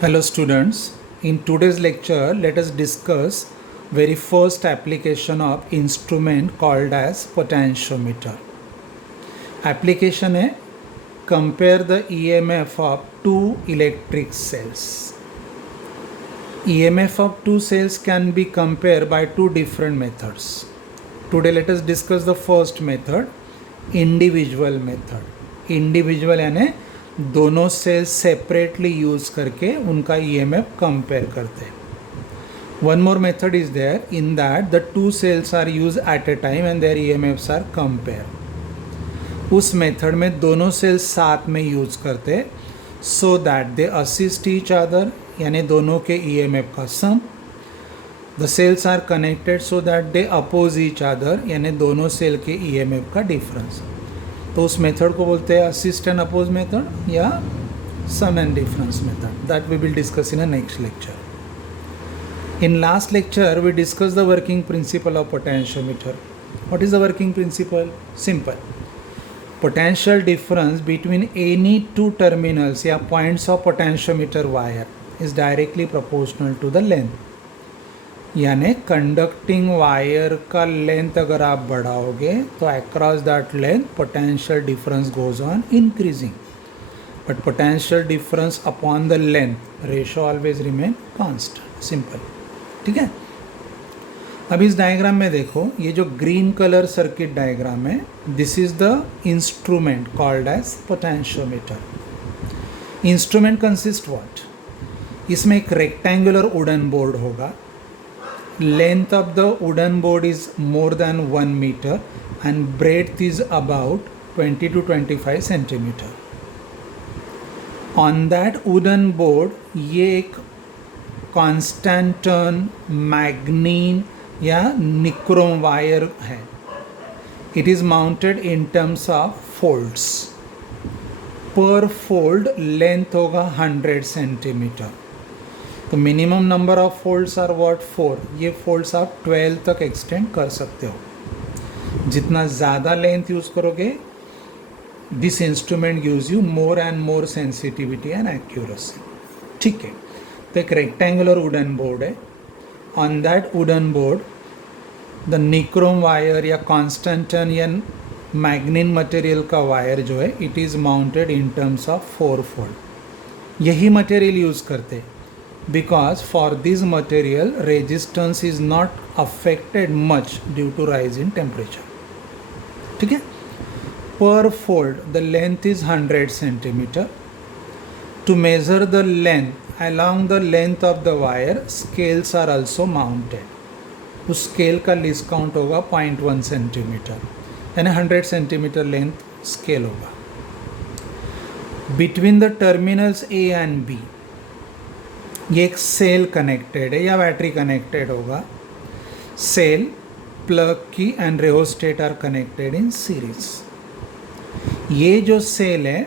Hello students, in today's lecture let us discuss very first application of instrument called as potentiometer. Application है compare the EMF of two electric cells. EMF of two cells can be compared by two different methods. Today let us discuss the first method, individual method. Individual यानी दोनों sales separately use करके उनका EMF compare करते हैं. One more method is there in that the two cells are use at a time and their EMFs are compare. उस method में दोनों cells साथ में यूज़ करते so that they assist each other यानी दोनों के ईएमएफ का sum. The cells are connected so that they oppose each other यानी दोनों सेल के ईएमएफ का डिफरेंस. तो उस मेथड को बोलते हैं असिस्ट एंड अपोज मेथड या sum and difference method. That we will discuss in a next lecture. In last lecture we discuss the working principle of potentiometer. What is the working principle? Simple. Potential difference between any two terminals या points of potentiometer wire is directly proportional to the length. यानी conducting wire का length अगर आप बढ़ाओगे तो across that length potential difference goes on increasing, but potential difference upon the length ratio always remain constant. Simple. ठीक है. अब इस डायग्राम में देखो, ये जो ग्रीन कलर सर्किट डायग्राम है, this is the instrument called as potentiometer. Instrument consist what? इसमें एक रेक्टेंगुलर वुडन बोर्ड होगा. Length of the wooden board is more than 1 meter and breadth is about 20 to 25 centimeter. On that wooden board ये एक constant turn मैग्नीन या nichrome wire है. It is mounted in terms of folds. Per fold length होगा 100 centimeter. तो minimum number of folds are what? 4. ये folds आप 12 तक extend कर सकते हो. जितना ज़्यादा लेंथ यूज़ करोगे this instrument gives you more and more sensitivity and accuracy. ठीक है. तो एक रेक्टेंगुलर वुडन बोर्ड है. On that wooden board the nichrome wire या कॉन्स्टेंटन या मैग्नीन मटेरियल का वायर जो है it is mounted in terms of 4 fold. यही मटेरियल यूज़ करते because for this material resistance is not affected much due to rise in temperature. ठीक है. Per fold the length is 100 centimeter. To measure the length along the length of the wire scales are also mounted. उस scale का least count होगा 0.1 centimetre यानी 100 centimetre length scale होगा. Between the terminals A and B ये एक cell connected है या battery connected होगा. Cell, plug key and rheostat are connected in series. ये जो सेल है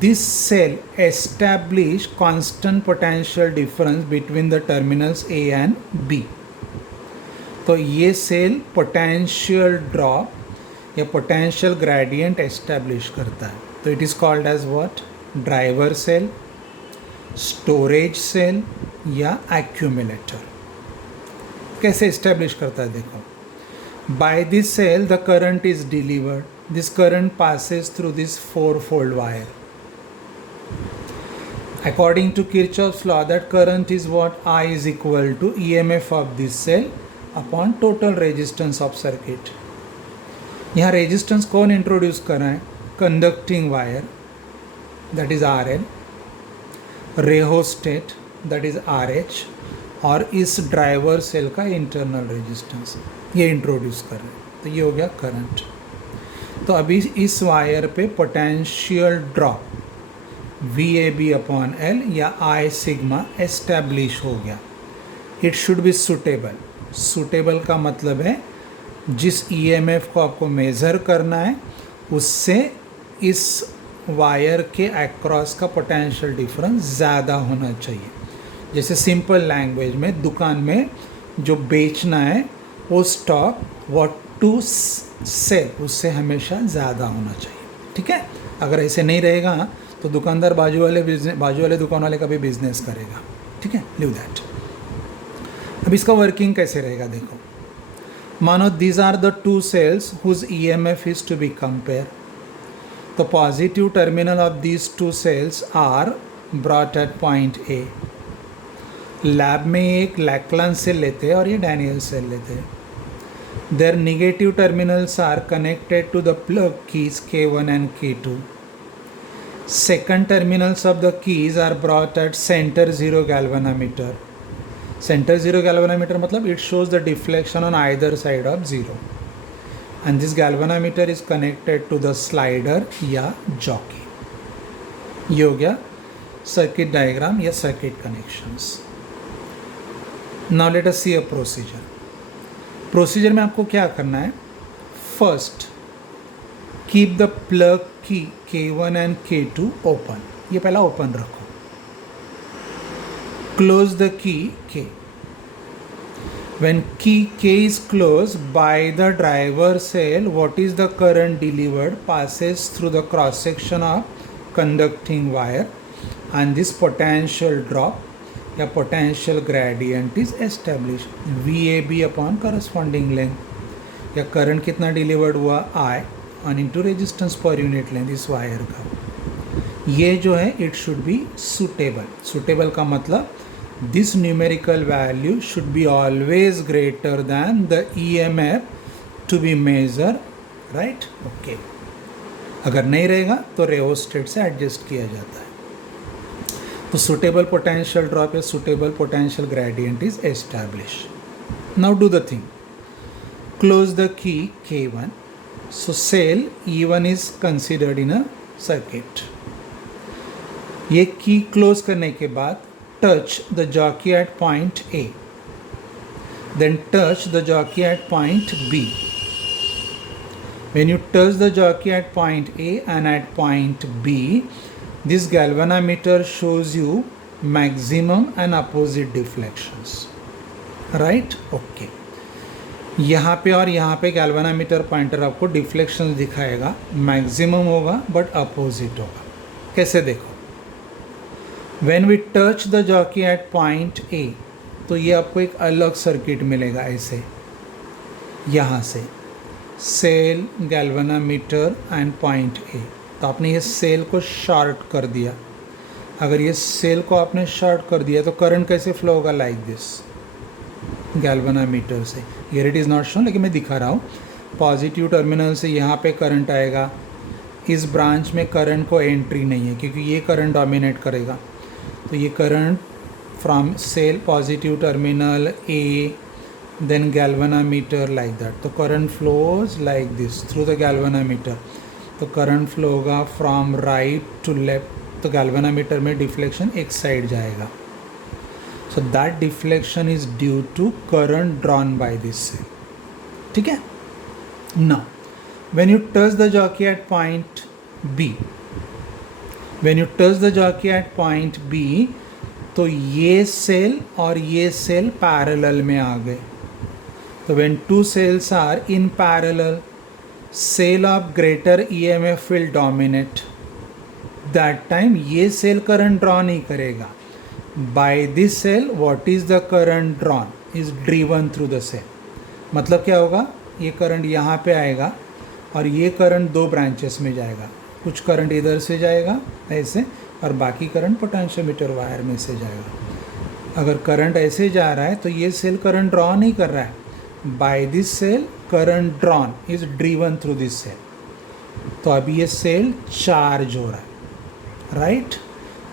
this cell establish constant potential difference between the terminals A and B. तो ये सेल पोटेंशियल ड्रॉप या पोटेंशियल ग्रेडियंट एस्टैब्लिश करता है. तो it is called as what? Driver cell, storage cell या एक्यूमुलेटर. कैसे इस्टेब्लिश करता है देखो. By this cell the current is delivered. This current passes through this 4 fold wire. According to Kirchhoff's law that current is what? I is equal to EMF of this cell upon total resistance of circuit. यहाँ resistance कौन introduce कर रहा है? Conducting wire that is RL, rheostat that is RH और इस driver cell का internal resistance ये introduce कर रहे हैं. तो ये हो गया करंट. तो अभी इस वायर पे potential drop VAB upon L या I सिग्मा एस्टैब्लिश हो गया. It should be suitable. Suitable का मतलब है जिस EMF को आपको मेज़र करना है उससे इस वायर के अक्रॉस का पोटेंशियल डिफरेंस ज़्यादा होना चाहिए. जैसे सिंपल लैंग्वेज में दुकान में जो बेचना है वो स्टॉक व्हाट टू सेल उससे हमेशा ज़्यादा होना चाहिए. ठीक है. अगर ऐसे नहीं रहेगा तो दुकानदार बाजू वाले दुकान वाले का भी बिजनेस करेगा, ठीक है, लिव दैट। अब इसका वर्किंग कैसे रहेगा देखो, मानो these are the two cells whose EMF is to be compare, तो positive terminal of these two cells are brought at point A. Lab में एक लैक्लान सेल लेते हैं और ये डैनियल सेल लेते हैं। Their negative terminals are connected to the plug keys K1 and K2. Second terminals of the keys are brought at center zero galvanometer. Center zero galvanometer मतलब it shows the deflection on either side of zero. And this galvanometer is connected to the slider या jockey. ये हो गया circuit diagram या circuit connections. Now let us see a procedure. Procedure में आपको क्या करना है? First, keep the plug key K1 and K2 open. ये पहला ओपन रखो. Close the key K. When key K is closed by the driver cell, what is the current delivered passes through the cross section of conducting wire, and this potential drop या potential gradient is established. VAB upon corresponding length या current कितना delivered हुआ I and into resistance per unit length इस wire का. ये जो है it should be suitable. Suitable का मतलब this numerical value should be always greater than the EMF to be measure, right, okay. अगर नहीं रहेगा तो रेओस्टेट से एडजस्ट किया जाता है. तो सुटेबल पोटेंशियल ड्रॉप या suitable potential gradient is establish. Now do the thing, close the key K1. So cell E1 is considered in a circuit. ये की क्लोज करने के बाद touch the jockey at point A, then touch the jockey at point B. When you touch the jockey at point A and at point B, this galvanometer shows you maximum and opposite deflections, right? Okay. यहाँ पे और यहाँ पे galvanometer pointer आपको deflection दिखाएगा, maximum होगा but opposite होगा. कैसे देखो, when we touch the jockey at point A, तो ये आपको एक अलग सर्किट मिलेगा ऐसे, यहाँ से cell galvanometer and point A. तो आपने ये सेल को शॉर्ट कर दिया. अगर ये सेल को आपने शॉर्ट कर दिया तो करंट कैसे फ्लो होगा, लाइक दिस, गैल्वेनोमीटर से. Here it is not shown, लेकिन मैं दिखा रहा हूँ. पॉजिटिव टर्मिनल से यहाँ पे करंट आएगा. इस ब्रांच में करंट को एंट्री नहीं है क्योंकि ये करंट डोमिनेट करेगा. तो ये current from cell positive terminal A then galvanometer like that. तो current flows like this through the galvanometer. तो करंट फ्लो होगा फ्रॉम राइट टू लेफ्ट. तो गैल्वेनोमीटर में डिफ्लेक्शन एक साइड जाएगा. So that deflection is due to current drawn by this cell. ठीक है. Now, when you touch the jockey at point B, तो ये सेल और ये सेल पैरेलल में आ गए. तो when two cells are in parallel, cell of greater EMF will dominate. That time ये सेल करंट ड्रॉ नहीं करेगा. By this cell, what is the current drawn is driven through the cell. मतलब क्या होगा, ये करंट यहाँ पे आएगा और ये करंट दो ब्रांचेस में जाएगा. कुछ करंट इधर से जाएगा ऐसे और बाकी करंट पोटेंशियोमीटर वायर में से जाएगा. अगर करंट ऐसे जा रहा है तो ये सेल करंट ड्रॉ नहीं कर रहा है. By this cell current drawn is driven through this cell. तो अभी ये सेल चार्ज हो रहा है, राइट.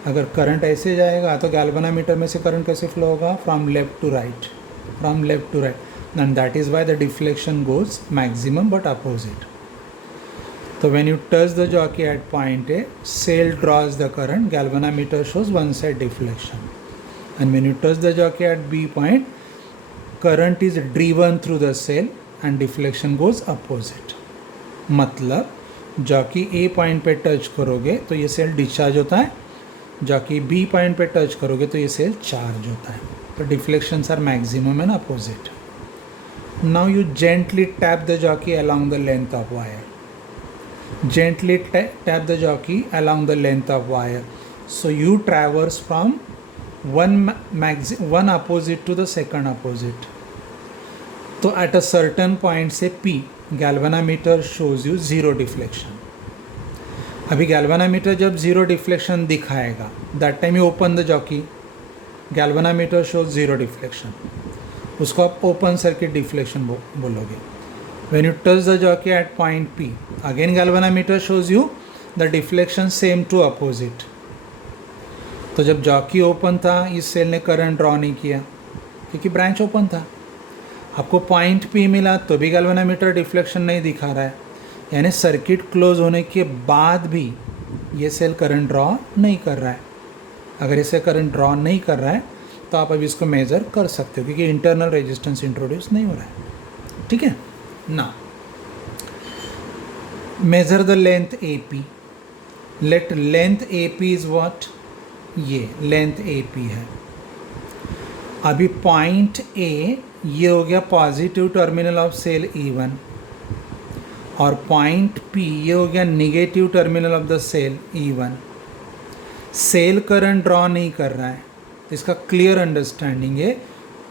अगर करंट ऐसे जाएगा तो गैल्वेनोमीटर में से करंट कैसे फ्लो होगा, from left to right, from left to right. And that is why the deflection goes maximum but opposite. तो when you touch the jockey at point A, cell draws the current, galvanometer shows one side deflection. And when you touch the jockey at B point, current is driven through the cell and deflection goes opposite. मतलब jockey A point पे touch करोगे तो ये cell discharge होता है, jockey B point पे touch करोगे तो ये सेल चार्ज होता है. तो deflections are maximum and opposite. Now you gently tap the jockey along the length of wire. Gently tap the jockey along the length of wire. So you traverse from one opposite to the second opposite. तो at a certain point से P, galvanometer shows you zero deflection. अभी galvanometer जब zero deflection दिखाएगा, that time you open the jockey, galvanometer shows zero deflection. उसको आप open circuit deflection बोलोगे. When you touch the jockey at point P, again galvanometer shows you the deflection same to opposite. तो जब jockey open था इस cell ने current draw नहीं किया क्योंकि ब्रांच ओपन था. आपको पॉइंट P मिला तो भी गैल्वेनोमीटर डिफ्लेक्शन नहीं दिखा रहा है, यानी सर्किट क्लोज होने के बाद भी ये सेल करंट ड्रॉ नहीं कर रहा है. अगर इसे करंट ड्रॉ नहीं कर रहा है तो आप अभी इसको मेज़र कर सकते हो क्योंकि इंटरनल रेजिस्टेंस इंट्रोड्यूस नहीं हो रहा है. ठीक है ना. Measure the length AP. Late length AP is what, ये लेंथ AP है. अभी पॉइंट A ये हो गया positive terminal of cell E1 और पॉइंट P ये हो गया negative terminal of the cell E1. Cell current draw नहीं कर रहा है तो इसका क्लियर अंडरस्टैंडिंग है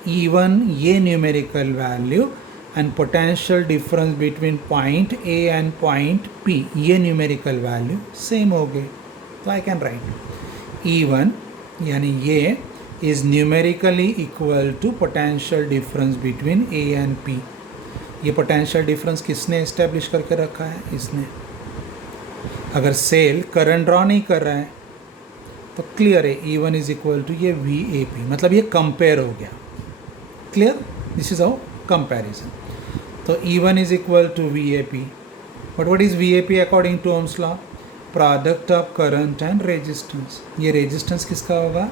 E1 ये numerical value and potential difference between point A and point P ये न्यूमेरिकल वैल्यू सेम हो गए. तो आई कैन राइट E1 यानी ये is numerically equal to potential difference between A and P. ये potential difference किसने establish करके रखा है, इसने. अगर सेल करंट ड्रॉ नहीं कर रहा है तो क्लियर है E1 इज इक्वल टू ये VAP, मतलब ये कंपेयर हो गया. Clear, this is our comparison. तो E1 is equal to VAP. But what is VAP according to Ohm's law? Product of current and resistance. ये रेजिस्टेंस किसका होगा?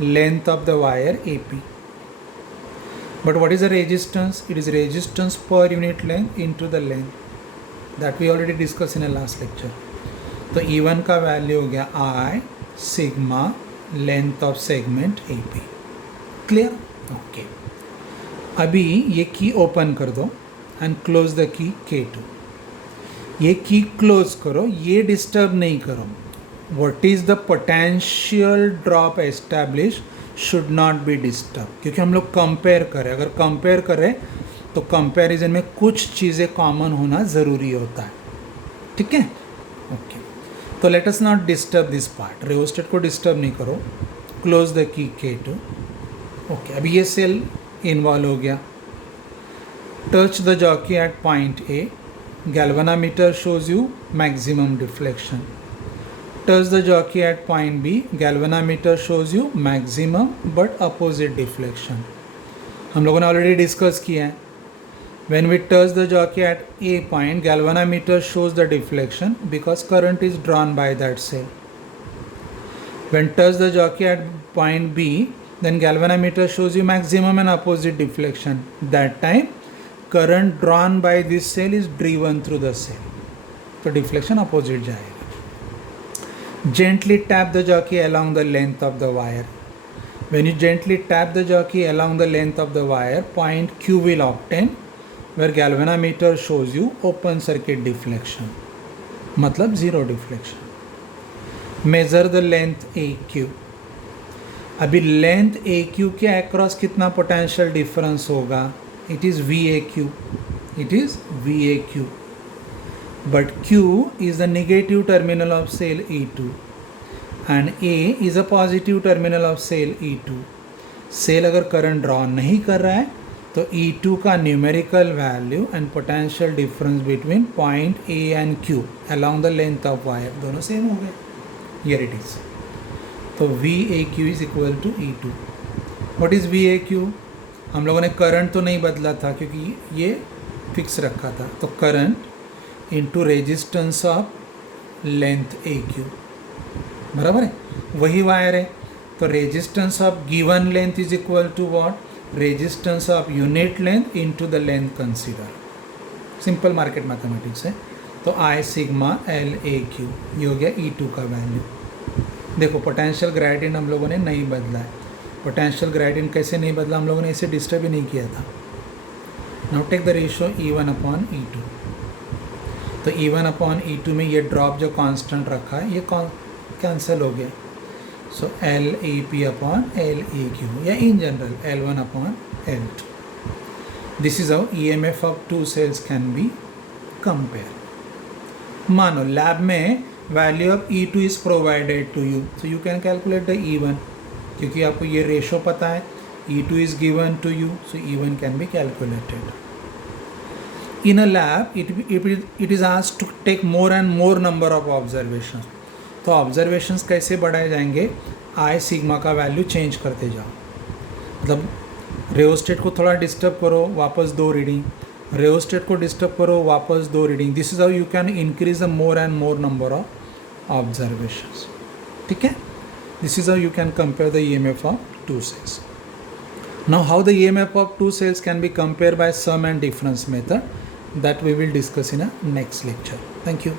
Length of the wire AP. But what is the resistance? It is resistance per unit length into the length that we already discussed in the last lecture. तो E1 का value हो गया I sigma length of segment AP. Clear? Okay. अभी ये की open कर दो and close the key K2. ये की क्लोज करो, ये डिस्टर्ब नहीं करो. What is the potential drop established should not be disturbed. क्योंकि हम लोग कंपेयर करें, अगर कंपेयर करें तो कंपैरिजन में कुछ चीज़ें कॉमन होना ज़रूरी होता है. ठीक है, ओके. तो let us not disturb this part. Rheostat को डिस्टर्ब नहीं करो. Close the key K2. Okay, अभी ये सेल इन्वॉल्व हो गया. Touch the jockey at point A. Galvanometer shows you maximum deflection. Touch the jockey at point B, galvanometer shows you maximum but opposite deflection. हम लोगों ने already discuss किया है. When we touch the jockey at A point, galvanometer shows the deflection because current is drawn by that cell. When touch the jockey at point B, then galvanometer shows you maximum and opposite deflection. That time, current drawn by this cell is driven through the cell. तो deflection opposite जाएगा. Gently tap the jockey along the length of the wire. When you gently tap the jockey along the length of the wire, point Q will obtain where galvanometer shows you open circuit deflection. मतलब zero deflection. Measure the length AQ. अभी length AQ के across कितना potential difference होगा? It is VAQ. It is VAQ. But Q is the negative terminal of cell E2 and A is a positive terminal of cell E2. Cell अगर current draw नहीं कर रहा है तो E2 का numerical value and potential difference between point A and Q along the length of wire दोनों same हो गए. Here it is. तो VAQ is equal to E2. What is VAQ? हम लोगों ने करंट तो नहीं बदला था क्योंकि ये फिक्स रखा था. तो current into resistance of length AQ, बराबर है, वही वायर है. तो resistance of given length is equal to what? Resistance of unit length into the length consider. Simple market mathematics है. तो I सिग्मा LAQ ये हो गया E2 का वैल्यू. देखो पोटेंशियल ग्रेडियंट हम लोगों ने नहीं बदला है. पोटेंशियल ग्रेडियंट कैसे नहीं बदला? हम लोगों ने इसे डिस्टर्ब ही नहीं किया था. Now take the ratio E1 upon E2. तो E1 अपॉन E2 में ये ड्रॉप जो कांस्टेंट रखा है ये कैंसिल हो गया. सो LEP अपॉन LEQ या in general L1 upon L2. This is how EMF of two cells can be compare. मानो लैब में value of E2 is provided to you, so you can calculate the E1 क्योंकि आपको ये ratio पता है. E2 is given to you, so E1 can be calculated. In a lab, it is asked to take more and more number of observations. तो observations कैसे बढ़ाए जाएंगे? आई sigma का वैल्यू चेंज करते जाओ. मतलब रेओस्टेट को थोड़ा डिस्टर्ब करो, वापस 2 रीडिंग. रेओस्टेट को डिस्टर्ब करो, वापस 2 reading. This is how you can increase the more and more number of observations. ठीक है, this is how you can compare the EMF of two cells. Now how the EMF of two cells can be compared by sum and difference method, that we will discuss in a next lecture. Thank you.